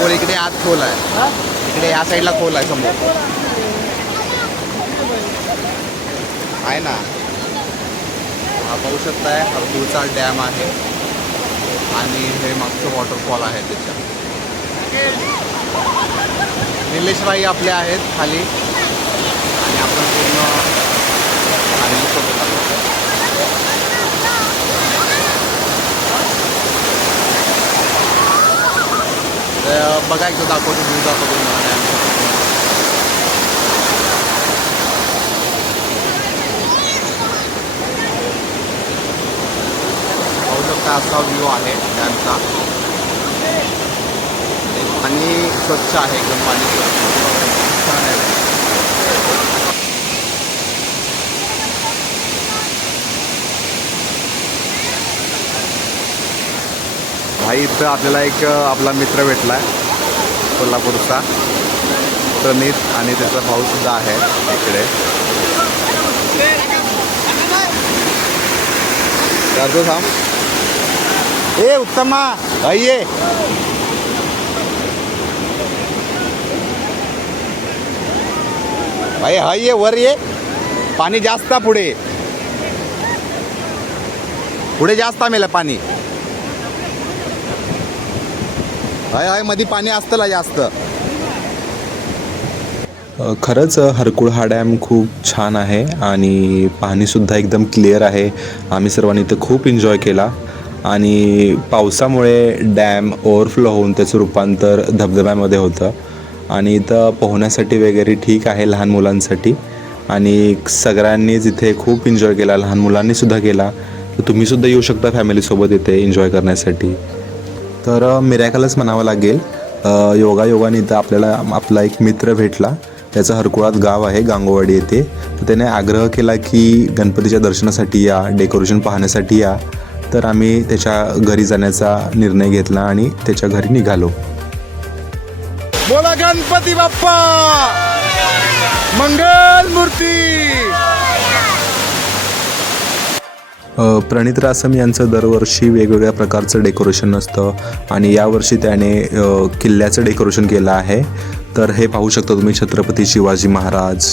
खोल इकडे आत खोल आहे. इकडे या साईडला खोल आहे समोर. आहे ना? हा पाहू शकताय हरपूरचा डॅम आहे. आणि हे मागचं वॉटरफॉल आहे त्याच्यात निलेशबाई आपले आहेत खाली. आणि आपण पूर्ण तर बघा एकदा दाखवतो व्ह्यू दाखवतो तुम्हाला असा व्ह्यू आहे डॅमचा आणि स्वच्छ आहे एकदम पाणी स्वच्छ हा इथं आपल्याला एक आपला मित्र भेटला आहे कोल्हापूरचा. प्रणित आणि त्याचा भाऊ सुद्धा आहे इकडे. करतो थांब. ए उत्तमा भाई ये. भाई हाय ये वर ये. पाणी जास्त पुढे. पुढे जास्त मेलं पाणी. आहे आहे मध्ये पाणी असतं जास्त. खरंच हरकुळ हा डॅम खूप छान आहे आणि पाणीसुद्धा एकदम क्लिअर आहे. आम्ही सर्वांनी इथं खूप एन्जॉय केला आणि पावसामुळे डॅम ओव्हरफ्लो होऊन त्याचं रूपांतर धबधब्यामध्ये होतं. आणि इथं पोहण्यासाठी वगैरे ठीक आहे लहान मुलांसाठी आणि सगळ्यांनीच इथे खूप एन्जॉय केला लहान मुलांनीसुद्धा केला. तर तुम्हीसुद्धा येऊ शकता फॅमिलीसोबत इथे एन्जॉय करण्यासाठी. तर मिरॅकलच म्हणावं लागेल. योगायोगाने तर आपल्याला आपला एक मित्र भेटला. त्याचं हरकुळात गाव आहे गांगोवाडी येथे. तर त्याने आग्रह केला की गणपतीच्या दर्शनासाठी या डेकोरेशन पाहण्यासाठी या. तर आम्ही त्याच्या घरी जाण्याचा निर्णय घेतला आणि त्याच्या घरी निघालो. बोला गणपती बाप्पा! मंगल मूर्ती! प्रणित रासम यांचं दरवर्षी वेगवेगळ्या प्रकारचं डेकोरेशन असतं आणि यावर्षी त्याने किल्ल्याचं डेकोरेशन केलं आहे. तर हे पाहू शकता तुम्ही छत्रपती शिवाजी महाराज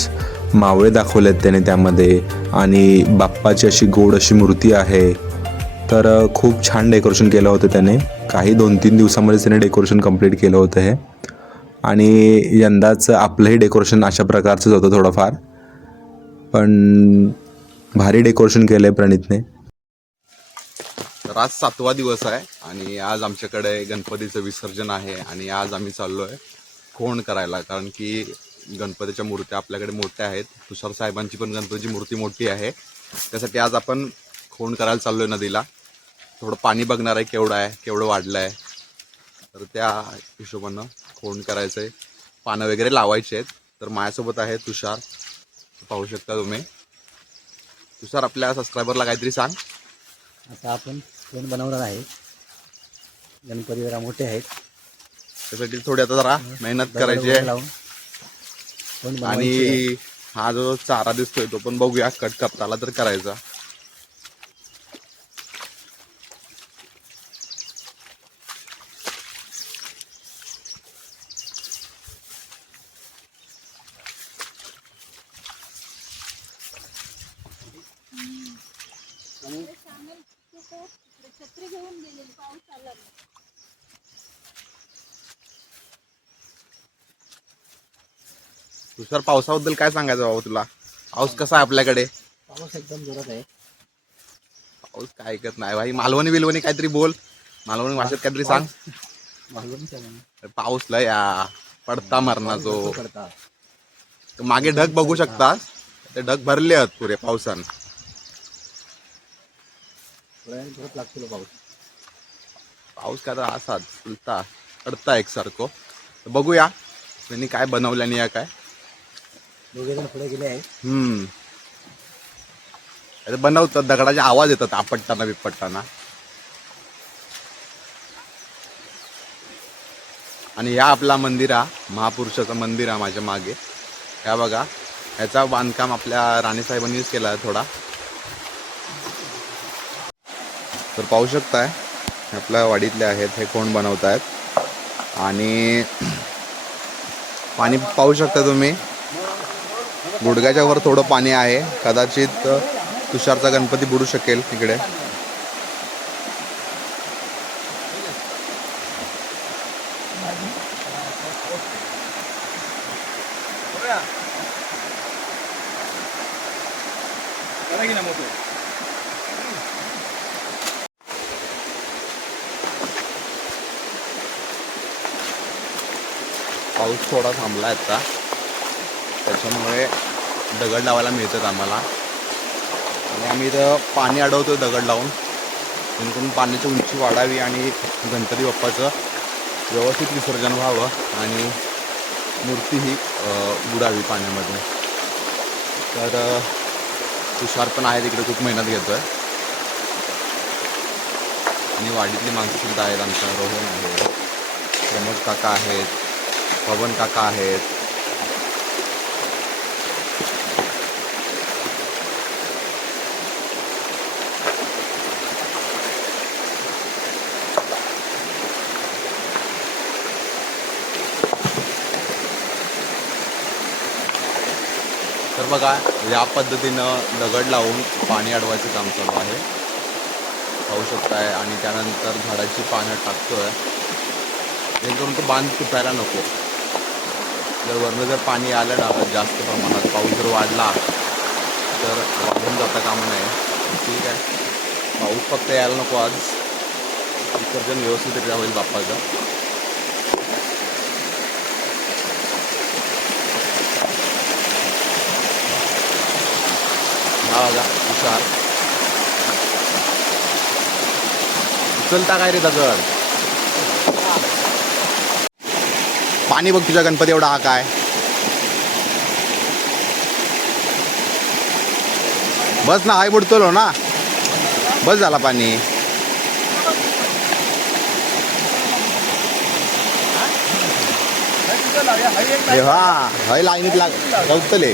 मावळे दाखवलेत त्याने त्यामध्ये आणि बाप्पाची अशी गोड अशी मूर्ती आहे. तर खूप छान डेकोरेशन केलं होतं त्याने. काही दोन तीन दिवसामध्ये त्याने डेकोरेशन कंप्लीट केलं होतं हे. आणि यंदाचं आपलंही डेकोरेशन अशा प्रकारचंच होतं थोडंफार. पण भारी डेकोरेशन केलं आहे प्रणितने. तर आज सातवा दिवस आहे आणि आज आमच्याकडे गणपतीचं विसर्जन आहे आणि आज आम्ही चाललो आहे खोण करायला? कारण की गणपतीच्या मूर्त्या आपल्याकडे मोठ्या आहेत. तुषार साहेबांची पण गणपतीची मूर्ती मोठी आहे. त्यासाठी आज आपण खोण करायला चाललो आहे नदीला? थोडं पाणी बघणार आहे केवढं आहे केवढं वाढलं आहे तर त्या हिशोबानं खोण करायचं आहे पानं वगैरे लावायचे आहेत. तर माझ्यासोबत आहे तुषार. पाहू शकता तुम्ही. तुषार आपल्या सबस्क्रायबरला काहीतरी सांग. आता आपण कोण बनवणार आहे. गणपती जरा मोठे आहेत. त्यासाठी थोडी आता जरा मेहनत करायची आहे. लावून कोण बनवायची आहे. आणि हा जो चारा दिसतोय तो पण बघूया कट करता आला तर करायचा. तुषार पावसाबद्दल काय सांगायचं बाबा तुला? पाऊस कसा आहे आपल्याकडे? पाऊस एकदम जोरात आहे. पाऊस काय ऐकत नाही भाई. मालवणी बिलवणी काहीतरी बोल. मालवणी भाषेत काहीतरी सांग. मालवण पाऊस लय या. पडता मरणा जो. मागे ढग बघू शकतास ते ढग भरले आहेत पुरे पावसान. लागतो पाऊस पाऊस काय तर असाच फुलता पडता एकसारखं. तर बघूया. त्यांनी काय बनवल्याने या काय. दोघे जण पुढे गेले हम्म. अरे बनवतात दगडाचे आवाज येतात आपटताना बिपटताना. आणि या आपला मंदिर हा महापुरुषाचं मंदिर आहे माझ्या मागे. ह्या बघा ह्याचा बांधकाम आपल्या राणीसाहेबांनीच केला आहे थोडा. तर पाहू शकताय आपल्या वाडीतले आहेत हे कोण बनवत आहेत आणि पाणी पाहू शकता तुम्ही. गुडघ्याच्या वर थोडं पाणी आहे. कदाचित तुषारचा गणपती बुडू शकेल इकडे. पाऊस थोडा थांबला आहे आता. दगड लावायला मिळतात आम्हाला. आणि आम्ही इथं पाणी अडवतो दगड लावून. जेणेकरून पाण्याची उंची वाढावी आणि गणपती बाप्पाचं व्यवस्थित विसर्जन व्हावं आणि मूर्ती ही बुडावी पाण्यामध्ये. तर तुषार पण आहे तिकडे खूप मेहनत घेतो आहे आणि वाडीतली माणसंसुद्धा आहेत आमच्या. रोहन आहे प्रमोद काका आहेत पवन काका आहेत. तर बघा या पद्धतीनं दगड लावून पाणी अडवायचं काम चालू आहे. पाहू शकताय आणि त्यानंतर झाडाची पानं टाकतोय. जेणेकरून तो बांध तुटायला नको. जर वरनं जर पाणी आलं ना जास्त प्रमाणात पाऊस जर वाढला तर वाढून जाता कामं नये. ठीक आहे. पाऊस फक्त यायला नको आज. विसर्जन व्यवस्थितरित्या होईल बाप्पाचं. हा हुशार उचलता काय रे दगड पाणी बघ तुझ्या गणपती एवढा हा काय बस ना हाय बुडतो ना बस झाला पाणी हे हा हय लाईनीत लाग गवतले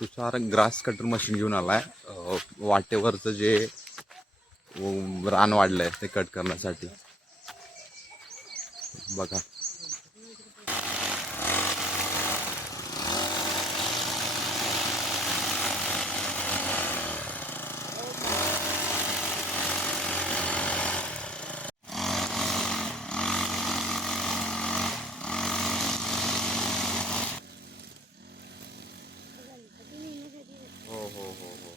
तुषार ग्रास कटर मशीन घेऊन आलाय. वाटेवरचं जे रान वाढलंय ते कट करण्यासाठी. बघा हो हो हो हो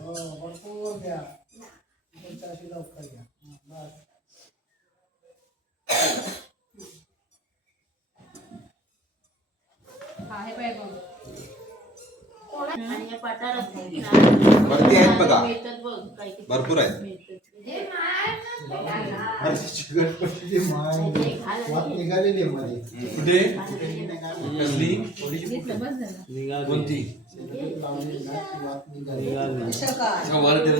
आहे बघ आणि या पठारात नाही ना, वरती आहेत बघा मिळतात बघ काही काही भरपूर आहेत मिळतात. गणपतीची माळ ते घाल वाट आणि निघालेली आहे मध्ये कोणती. वर ठेवून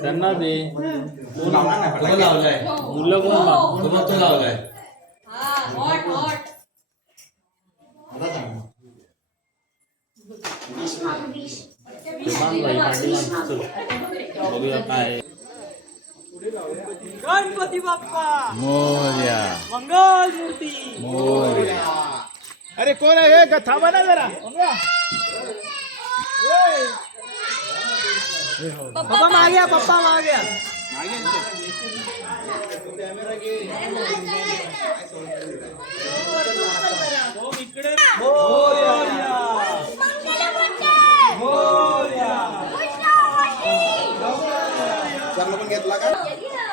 त्यांना दे. तू फटाके? लावलाय. मुलं कोण लाव- तू लावलाय. बघूया काय. गणपती बाप्पा. मंगल मूर्ती. अरे कोण आहे? का थांबा ना जरा. पप्पा मागे पप्पा मागे थांब एक मिनिट बसून थांब.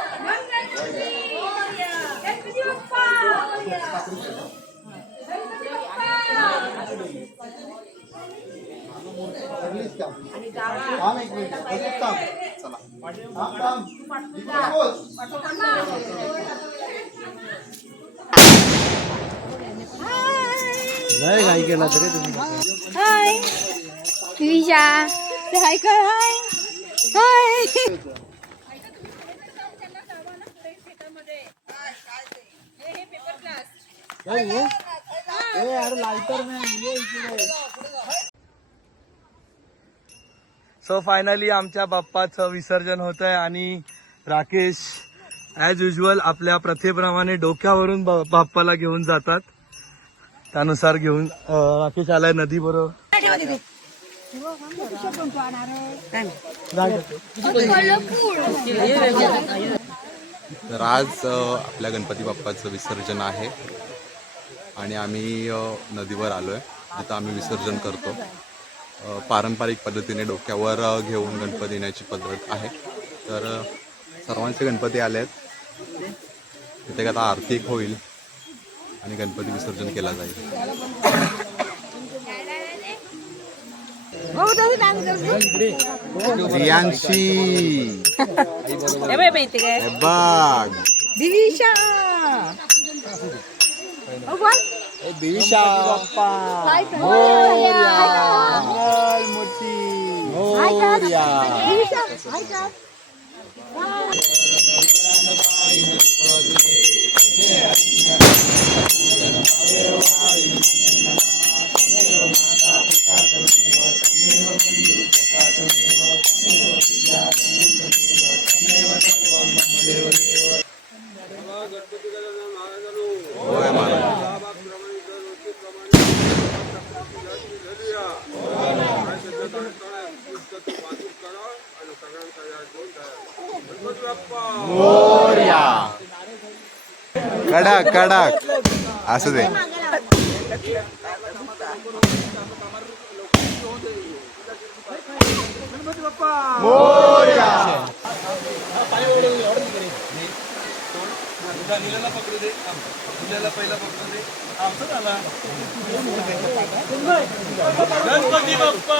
थांब, थांब. इकडे बस. लय घाई केला तरी तुम्ही हाय विशा हाय कर हाय हाय सो फायनली आमच्या बाप्पाचं विसर्जन होत आहे आणि राकेश ॲज युजल आपल्या प्रथेप्रमाणे डोक्यावरून बाप्पाला घेऊन जातात. त्यानुसार घेऊन राकेश आलाय नदी बरोबर तर आज आपल्या गणपती बाप्पाचं विसर्जन आहे. आणि आम्ही नदीवर आलो आहे जिथं आम्ही विसर्जन करतो. पारंपरिक पद्धतीने डोक्यावर घेऊन गणपती येण्याची पद्धत आहे. तर सर्वांचे गणपती आले आहेत तिथे आता आरती एक होईल आणि गणपती विसर्जन केला जाईल. रियांशी हे बघ दिविशा दिविशा हाय मोरया दिविशा हाय मोर्या. कडक कडक. असू दे. गणपती बाप्पा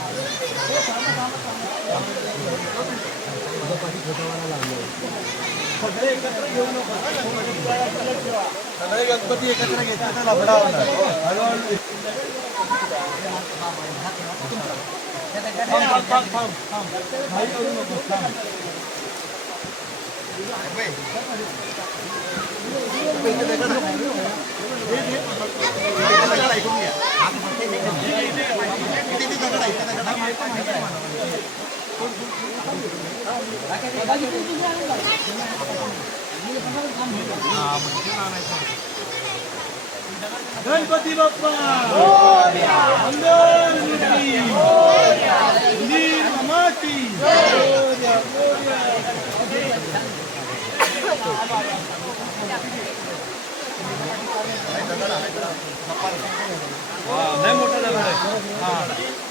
सगळे गणपती एकत्र घेतले तर लफडा होणार हळूहळू थांब, थांब, गणपती बाप्पा! मूर्ती नाही मोठा झाला हा.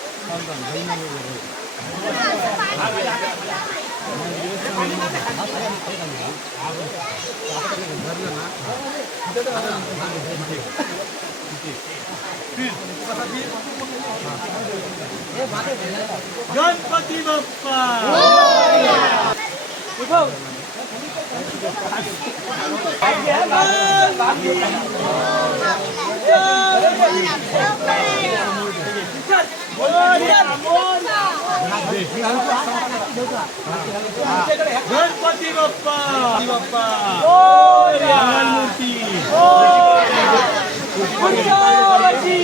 गणपती बाप्पा गणपती बाप्पा. बाप्पा मंगलमूर्ती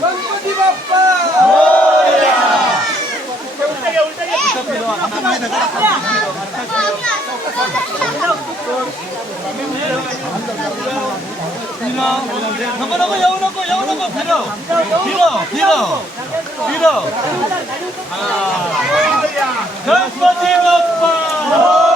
गणपती बाप्पा. नको नको येऊ नको येऊ नको फिरव फिरव फिरव फिरव गणपती बाप्पा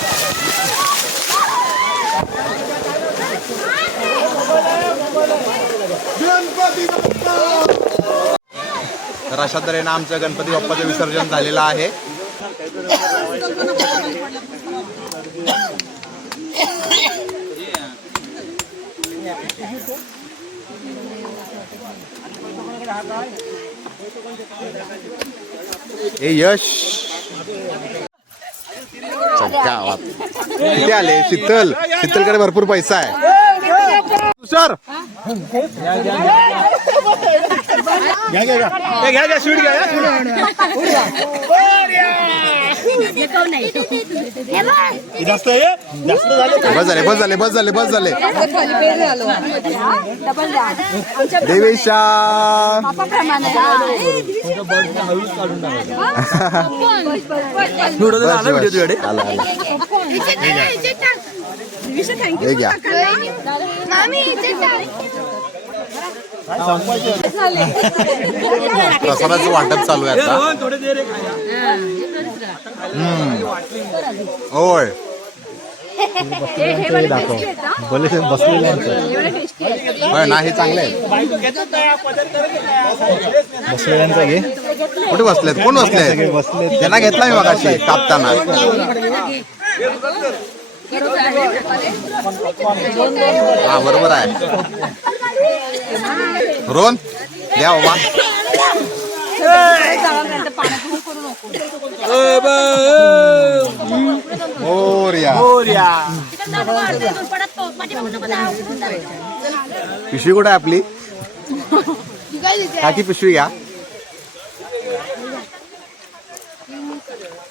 तर अशा तऱ्हेनं आमचं गणपती बाप्पाचं विसर्जन झालेलं आहे. ए यश. गावात किती आले? शीतल. शीतलकडे भरपूर पैसा आहे. सर जास्त आहे जास्त झाले बस झाले बस झाले बस झाले बस झाले. देवेशा. आला, आला. हे घ्या. प्रसादाचं वाटप चालू आहे आता. होय. होय ना हे चांगले आहे. कुठे बसलेत? कोण बसले त्यांना घेतला मी मगाशी कापताना. हा बरोबर आहे. रोहन द्या बाबा पिशवी कुठे आहे आपली? काकी पिशवी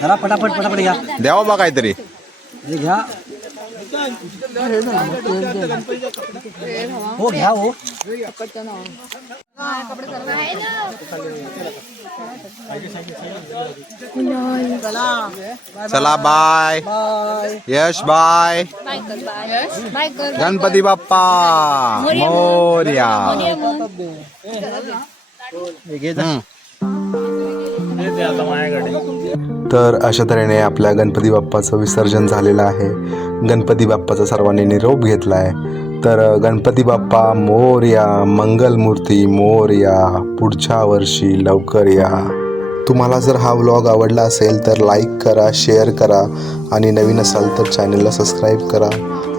जरा पटापट पटापट घ्या. द्या बाबा काहीतरी. हे घ्या. हो घ्या हो. चला बाय. यश बाय. गणपती बाप्पा. मोर्या आता माझ्याकडे तर अशा तऱ्हेने आपल्या गणपती बाप्पाचं विसर्जन झालेलं आहे. गणपती बाप्पाचा सर्वांनी निरोप घेतला आहे तर गणपती बाप्पा मोरया मंगलमूर्ती मोरया पुढच्या वर्षी लवकर या. तुम्हाला जर हा व्लॉग आवडला असेल तर लाईक करा शेअर करा आणि नवीन असाल तर चॅनलला सबस्क्राईब करा.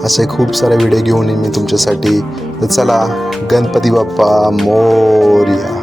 असे खूप सारे व्हिडिओ घेऊन मी तुमच्यासाठी. तर चला गणपती बाप्पा मोरया